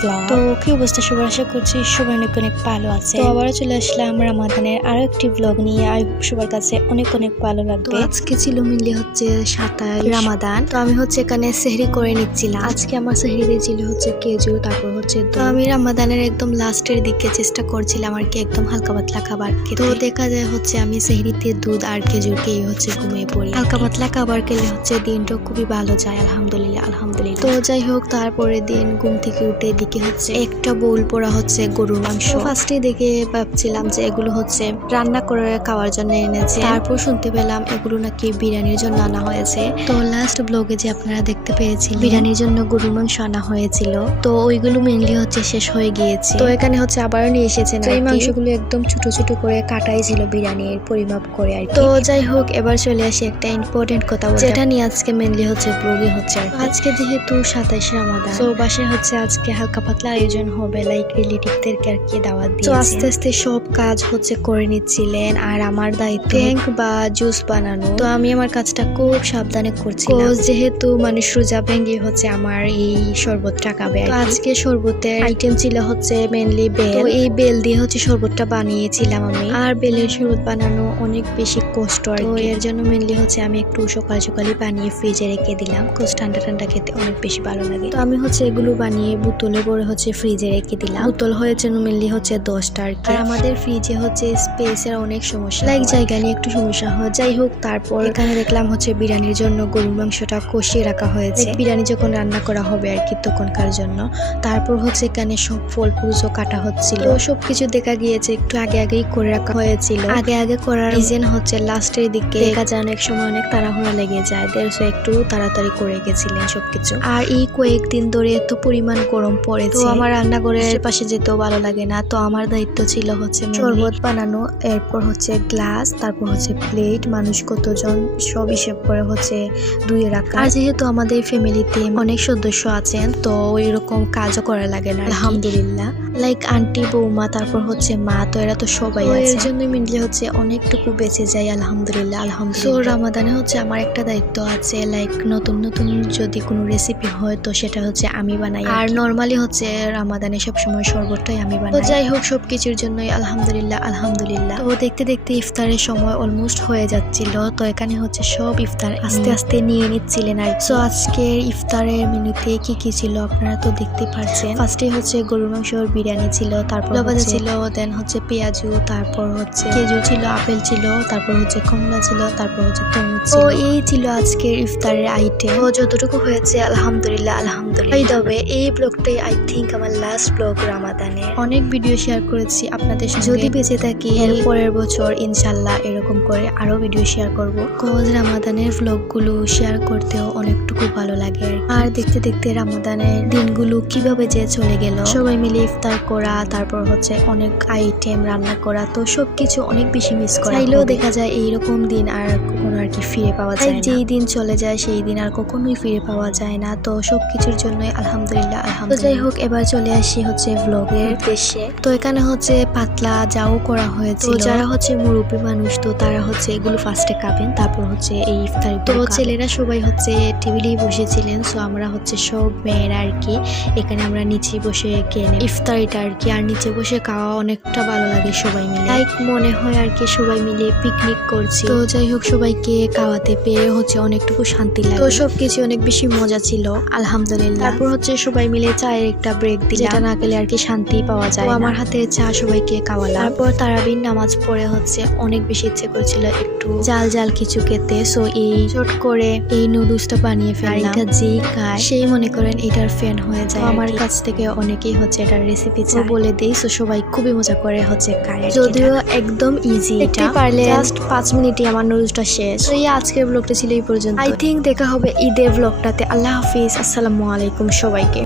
Blog. তো কি অবস্থা সবার, আশা করছি সবাই অনেক অনেক ভালো আছে। তো আবারও চলে আসলাম রামাদানের আরো একটি ব্লগ নিয়ে। আই হোপ সবার কাছে অনেক অনেক ভালো লাগবে। আজকে ছিল মিলে হচ্ছে 27 রামাদান। তো আমি হচ্ছে এখানে সেহরি করে নিচ্ছিলাম। আজকে আমার সেহরিতে ছিল হচ্ছে খেজুর, তারপর হচ্ছে তো আমি রামাদানের একদম লাস্টের দিকে চেষ্টা করছিলাম আর কি একদম হালকা পাতলা খাবার খেতে। তো দেখা যায় হচ্ছে আমি সেহরিতে দুধ আর খেজুর খেয়ে হচ্ছে ঘুমিয়ে পড়ি। হালকা পাতলা খাবার খেলে হচ্ছে দিনটা খুবই ভালো যায়, আলহামদুলিল্লাহ আলহামদুলিল্লাহ। তো যাই হোক, তারপরের দিন ঘুম থেকে উঠে দিকে হচ্ছে একটা বোল পোড়া হচ্ছে গরুর মাংস। ফার্স্টে দেখে ভাবছিলাম যে এগুলো হচ্ছে রান্না করে খাওয়ার জন্য এনেছে, তারপর শুনতে পেলাম এগুলো নাকি বিরিয়ানির জন্য আনা হয়েছে। তো লাস্ট ব্লগে যে আপনারা দেখতে পেয়েছিলেন বিরিয়ানির জন্য গরুর মাংস আনা হয়েছিল, তো ওইগুলো মেনলি হচ্ছে শেষ হয়ে গিয়েছে। তো এখানে হচ্ছে আবারও নিয়ে এসেছেন। এই মাংসগুলো একদম ছোট ছোট করে কাটাই ছিল বিরিয়ানির পরিমাপ করে আর কি। তো যাই হোক, এবার চলে আসি একটা ইম্পর্টেন্ট কথা বলতে, যেটা নিয়ে আজকে মেনলি হচ্ছে ব্লগে হচ্ছে আজকে যেহেতু 27 রামাদান, তো বাসায় হচ্ছে আজকে হালকা পাতলা আয়োজন হবে, লাইক রিলেটিভদেরকে আর কি দাওয়াত দিয়েছে। তো আস্তে আস্তে সব কাজ হচ্ছে করে নিচ্ছিলেন, আর আমার দায়িত্ব কেক বা জুস বানানো। তো আমি আমার কাজটা খুব সাবধানে করছিলাম, যেহেতু মানুষ রোজা ভেঙে হচ্ছে আমার এই শরবতটা খাবে। তো আজকে শরবতের আইটেম ছিল হচ্ছে মেনলি বেল। তো এই বেল দিয়ে হচ্ছে শরবতটা বানিয়েছিলাম আমি। আর বেলের শরবত বানানো অনেক বেশি কষ্ট আর কি, এর জন্য মেনলি হচ্ছে আমি একটু সকাল সকালই বানিয়ে ফ্রিজে রেখে দিলাম, কোস ঠান্ডা ঠান্ডা খেতে অনেক বেশি ভালো লাগে। তো আমি হচ্ছে এগুলো বানিয়ে বোতলে ভরে হচ্ছে ফ্রিজে রেখে দিলাম। বোতল হয়েছে মেনলি হচ্ছে 10টা আর কি। আমাদের ফ্রিজে হচ্ছে স্পেসের অনেক সমস্যা, লাইক জায়গা নিয়ে একটু সমস্যা হয়। যাই হোক, তারপর এখানে দেখলাম হচ্ছে বিরিয়ানির জন্য গরুর মাংসটা কষিয়ে রাখা হয়েছে, বিরিয়ানি যখন রান্না করা হবে আর কি তখনকার জন্য। তারপর হচ্ছে এখানে সব ফল ফ্রুটসও কাটা হচ্ছিল, সবকিছু দেখা গিয়েছে একটু আগে আগেই করে রাখা হয়েছিল। আগে আগে করার রিজন হচ্ছে লাস্টের দিকে দেখা যায় অনেক সময় অনেক তাড়াহুড়া লেগে যায়, দেড়শো একটু তাড়াতাড়ি করে গেছিলেন সবকিছু। আর এই কয়েকদিন ধরে এত পরিমাণ গরম পড়েছে, তো আমার রান্নাঘরের পাশে যেতেও ভালো লাগে না। তো আমার দায়িত্ব ছিল হচ্ছে শরবত বানানো, এরপর হচ্ছে গ্লাস, তারপর হচ্ছে প্লেট, মানুষ কতজন সব হিসেব করে হচ্ছে ধুয়ে রাখা। আর যেহেতু আমাদের ফ্যামিলিতে অনেক সদস্য আছেন, তো ওইরকম কাজও করা লাগে না আলহামদুলিল্লাহ। লাইক আন্টি, বৌমা, তারপর হচ্ছে মা, তো এরা তো সবাই আছে, এর জন্য মিললে হচ্ছে অনেকটুকু বেঁচে যায় আলহামদুলিল্লাহ আলহামদুলিল্লাহ। তো রামাদানে হচ্ছে আমার একটা দায়িত্ব আছে, লাইক নতুন নতুন যদি কোনো রেসিপি হয় তো সেটা হচ্ছে আমি বানাই। আর নর্মালি হচ্ছে রামাদানে সবসময় শরবতটাই আমি বানাই। তো যাই হোক, সবকিছুর জন্যই আলহামদুলিল্লাহ আলহামদুলিল্লাহ। তো দেখতে দেখতে ইফতারের সময় অলমোস্ট হয়ে যাচ্ছিল, তো এখানে হচ্ছে সব ইফতার আস্তে আস্তে নিয়ে নিচ্ছিলেন আর। তো আজকের ইফতারের মেনুতে কি কি ছিল আপনারা তো দেখতে পাচ্ছেন। ফার্স্টে হচ্ছে গরুর মাংসর বিরিয়ানি ছিল, তারপর ভাজা ছিল, দেন হচ্ছে পেঁয়াজু, তারপর হচ্ছে খেজুর ছিল, আপেল ছিল, তারপর হচ্ছে কমলা ছিল, তারপর হচ্ছে তরমুজ ছিল। তো এই ছিল আজকের ইফতারের আইটেম। তো যতটুকু হয়েছে আলহামদুলিল্লাহ আলহামদুলিল্লাহ। তবে এই ব্লগটাই আই থিঙ্ক আমার লাস্ট ব্লগ রামাদানে। অনেক ভিডিও শেয়ার করেছি আপনাদের সাথে, যদি বেঁচে থাকি এর পরের বছর ইনশাল্লাহ এরকম করে আরো ভিডিও শেয়ার করব। কজ রামাদানের ব্লগগুলো শেয়ার করতেও অনেকটুকু ভালো লাগে। আর দেখতে দেখতে রামাদানের দিনগুলো কিভাবে যে চলে গেল, সবাই মিলে ইফতার করা, তারপর হচ্ছে অনেক আইটেম রান্না করা, তো সবকিছু অনেক বেশি মিস করা। চাইলেও দেখা যায় এইরকম দিন আর কখনো আর কি ফিরে পাওয়া যায় না। যেই দিন চলে যায় সেই দিন আর কখনোই ফিরে পাওয়া যায় না। তো সবকিছুর জন্যই আলহামদুলিল্লাহ আলহামদুলিল্লাহ। যাই হোক, এবার চলে আসি হচ্ছে ব্লগের উদ্দেশ্যে। তো এখানে হচ্ছে পাতলা যাও করা হয়েছে, তো যারা হচ্ছে মুরব্বী মানুষ তো তারা হচ্ছে এগুলো ফার্স্টে খাবেন, তারপর হচ্ছে এই ইফতারি। তো ছেলেরা সবাই হচ্ছে টেবিলেই বসেছিলেন, সো আমরা হচ্ছে সব মেয়েরা আর কি এখানে আমরা নিচে বসে খেয়ে ইফতারিটা আর কি। আর নিচে বসে খাওয়া অনেকটা ভালো লাগে সবাই মিলে, লাইক মনে হয় আর কি সবাই মিলে পিকনিক করছি। তো যাই হোক, সবাইকে খাওয়াতে পেরে হচ্ছে অনেকটুকু শান্তি লাগে। তো সবকিছু অনেক বেশি মজা ছিল আলহামদুলিল্লাহ। তারপর হচ্ছে সবাই মিলে চায়ের একটা ব্রেক দিলাম, যেটা না খেলে আর কি শান্তি পাওয়া যায়। তো আমার হাতে চা সবাইকে খাওয়ালাম। তারপর তারাবির নামাজ পড়ে হচ্ছে অনেক বেশি ইচ্ছে করেছিল একটু জাল জাল কিছু খেতে, সো এই চট করে এই নুডলসটা বানিয়ে ফেললাম। এটা যেই খায় সেই মনে করেন এটার ফ্যান হয়ে যায়। আমার কাছ থেকে অনেকেই হচ্ছে এটার রেসিপি বলে দেই, সো সবাই খুবই মজা করে হচ্ছে খায়। যদিও একদম ইজি, এটা পারলে জাস্ট 5 মিনিটে আমার নুডলসটা শেষ। তো এই আজকের ব্লগটা ছিল এই পর্যন্ত। আই থিঙ্ক দেখা হবে ঈদের ব্লগটাতে। আল্লাহ হাফিজ, আসসালামু আলাইকুম সবাইকে।